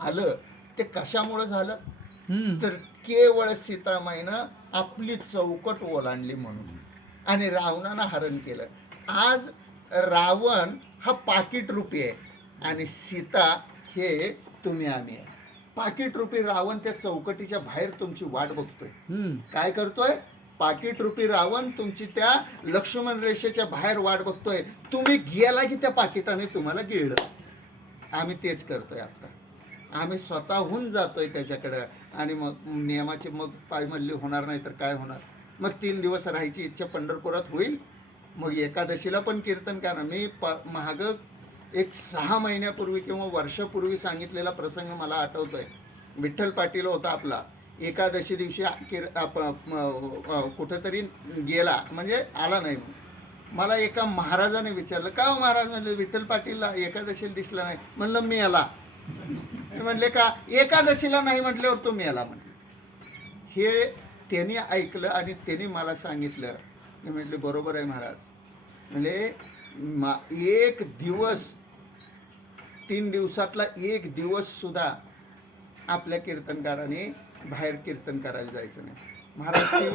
झालं ते कशामुळे झालं, तर केवळ सीतामाईनं आपली चौकट ओलांडली म्हणून, आणि रावणानं हरण केलं. आज रावण हा पाकिट रूपी आहे आणि सीता हे तुम्ही आम्ही आहे. पाकिट रूपी रावण त्या चौकटीच्या बाहेर तुमची वाट बघतोय. काय करतोय? पाकिट रूपी रावण तुमची त्या लक्ष्मण रेषेच्या बाहेर वाट बघतोय. तुम्ही गेला की त्या पाकिटाने तुम्हाला गिळलं. आम्ही तेच करतोय आता. आम्ही स्वतःहून जातोय त्याच्याकडं, आणि मग नियमाची मग पायमल्ली होणार नाही तर काय होणार. मग 3 दिवस राहायची इच्छा पंढरपुरात होईल. मग एकादशीला पण कीर्तन करा. मी महाग एक 6 महिन्यापूर्वी किंवा वर्षापूर्वी सांगितलेला प्रसंग मला आठवतोय. विठ्ठल पाटील होता आपला, एकादशी दिवशी कुठेतरी गेला, म्हणजे आला नाही. मला एका महाराजाने विचारलं, का हो महाराज? म्हणले विठ्ठल पाटीलला एकादशीला दिसला नाही. म्हणलं मी आला. म्हणले का एकादशीला नाही म्हटल्यावर तो मी आला म्हणले. हे त्यांनी ऐकलं आणि त्यांनी मला सांगितलं. मी म्हटले बरोबर आहे महाराज. म्हणजे एक दिवस, 3 दिवसातला एक दिवस सुद्धा आपल्या कीर्तनकाराने बाहेर कीर्तन करायला जायचं नाही. महाराज ती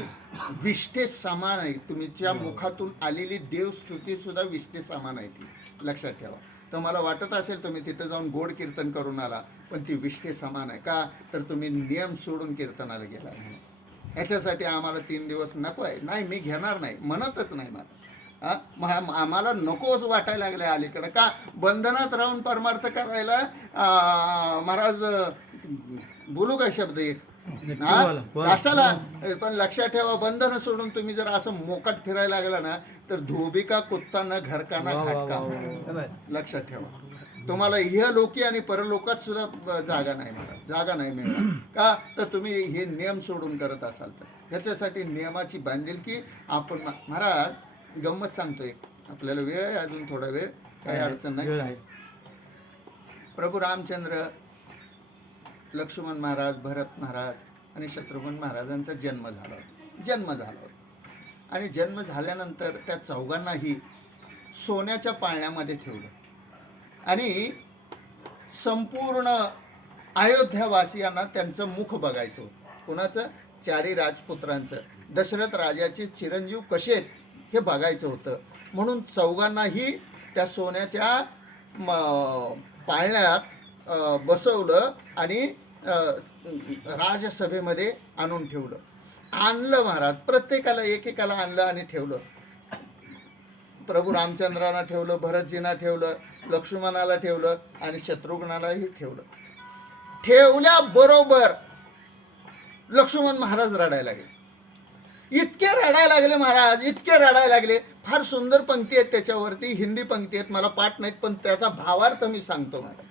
विष्ठे समान आहे. तुमच्या मुखातून आलेली देवस्तुती सुद्धा विष्ठे समान आहे. ती लक्षात ठेवा. तर मला वाटत असेल तुम्ही तिथं जाऊन गोड कीर्तन करून आला, पण ती विष्ठे समान आहे. का तर तुम्ही नियम सोडून कीर्तनाला गेला. ह्याच्यासाठी आम्हाला 3 दिवस नको आहे. नाही, मी घेणार नाही, म्हणतच नाही मला. आम्हाला नकोच वाटायला लागले अलीकडं. का बंधनात राहून परमार्थ करायला महाराज बोलू का शब्द एक कशाला? पण लक्षात ठेवा, बंधन सोडून तुम्ही जर असं मोकाट फिरायला लागला ना तर धोबी का कुत्ता न घर का ना घाटका. लक्षात ठेवा, तुम्हाला ह्या लोकी आणि परलोकात सुद्धा जागा नाही मिळणार, जागा नाही मिळणार. का तर तुम्ही हे नियम सोडून करत असाल तर. ह्याच्यासाठी नियमाची बांधिलकी आपण. महाराज गंमत सांगतोय, आपल्याला वेळ आहे अजून थोडा वेळ, काही अडचण नाही. प्रभू रामचंद्र, लक्ष्मण महाराज, भरत महाराज आणि शत्रुघ्न महाराजांचा जन्म झाला. आणि जन्म झाल्यानंतर त्या चौघांनाही सोन्याच्या पाळण्यामध्ये ठेवलं आणि संपूर्ण अयोध्यावासियांना त्यांचं मुख बघायचं होतं. कोणाचं? 4 राजपुत्रांचं. दशरथ राजाचे चिरंजीव कसे आहेत हे बघायचं होतं. म्हणून चौघांनाही त्या सोन्याच्या पाळण्यात बसवलं आणि राजसभेमध्ये आणून ठेवलं. आणलं महाराज, प्रत्येकाला एकेकाला आणलं आणि ठेवलं. प्रभू रामचंद्राला ठेवलं, भरतजींना ठेवलं, लक्ष्मणाला ठेवलं आणि शत्रुघ्नालाही ठेवलं. ठेवल्याबरोबर लक्ष्मण महाराज रडायला लागले. इतके रडायला लागले महाराज, इतके रडायला लागले. फार सुंदर पंक्ती आहेत त्याच्यावरती, हिंदी पंक्ती आहेत, मला पाठ नाहीत, पण त्याचा भावार्थ मी सांगतो महाराज.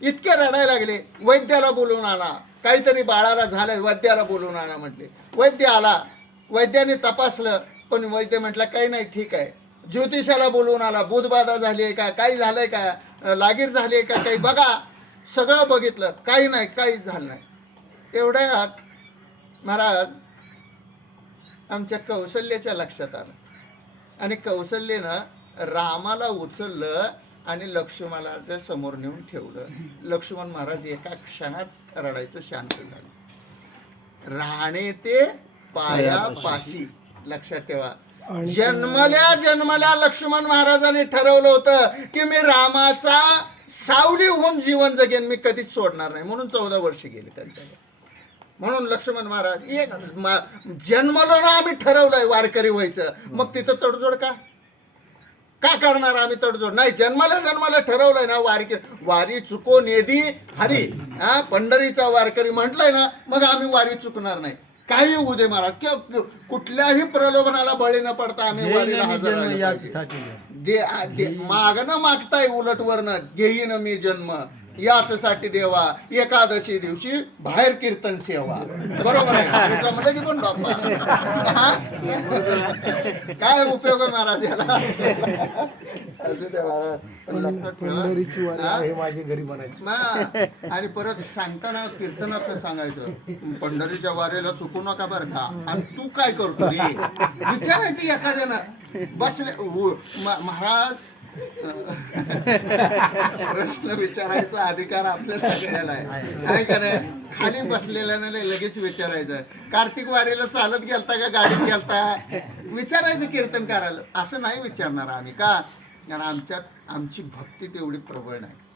इतके रडायला लागले. वैद्याला बोलवून आणा, काहीतरी बाळाला झालंय, वैद्याला बोलवून आणा म्हटले. वैद्य आला, वैद्याने तपासलं, पण वैद्य म्हटलं काही नाही, ठीक आहे. ज्योतिषाला बोलवून आला, बुधबाधा झाली आहे का, काही झालंय का, लागीर झाली आहे का, काही बघा. सगळं बघितलं, काही नाही, काहीच झालं नाही. एवढ्यात महाराज आमच्या कौशल्याच्या लक्षात आलं आणि कौशल्येनं रामाला उचललं आणि लक्ष्मणाच्या समोर नेऊन ठेवलं. लक्ष्मण महाराज एका क्षणात रडायचं शांत झालं. राहणे ते पायापाशी. लक्षात ठेवा, जन्मल्या लक्ष्मण महाराजांनी ठरवलं होतं की मी रामाचा सावली होऊन जीवन जगेन, मी कधीच सोडणार नाही. म्हणून 14 वर्ष गेले त्यांच्या. म्हणून लक्ष्मण महाराज एक जन्मलो ना, आम्ही ठरवलंय वारकरी व्हायचं. मग तिथं तडजोड का करणार आम्ही तडजोड? नाही, जन्माला ठरवलंय ना, वारी चुको नेदी हरी. पंढरीचा वारकरी म्हटलंय ना, मग आम्ही वारी चुकणार नाही. काही होऊ दे महाराज, किंवा कुठल्याही प्रलोभनाला बळी न पडता आम्ही वारीला हजर राहिलो. मागणं मागताय उलट वरनं, घेईन मी जन्म याचसाठी देवा, एकादशी दिवशी बाहेर कीर्तन सेवा. बरोबर आहे त्याच्यामध्ये की पण बाप्पा काय उपयोग आहे महाराज याला. आणि परत सांगताना कीर्तनात सांगायचं, पंढरीच्या वारेला चुकू नका बरं का. आणि तू काय करतो रे विचारायची एखाद्यानं. बसले महाराज प्रश्न विचारायचा अधिकार आपल्या सगळ्याला आहे, काय कराय खाली बसलेल्यानं लगेच विचारायचं कार्तिक वारीला चालत गेलता का गाडीत गेलता विचारायचं कीर्तन करायला, असं नाही विचारणार आम्ही. का? कारण आमच्यात आमची भक्ती तेवढी प्रबळ नाही.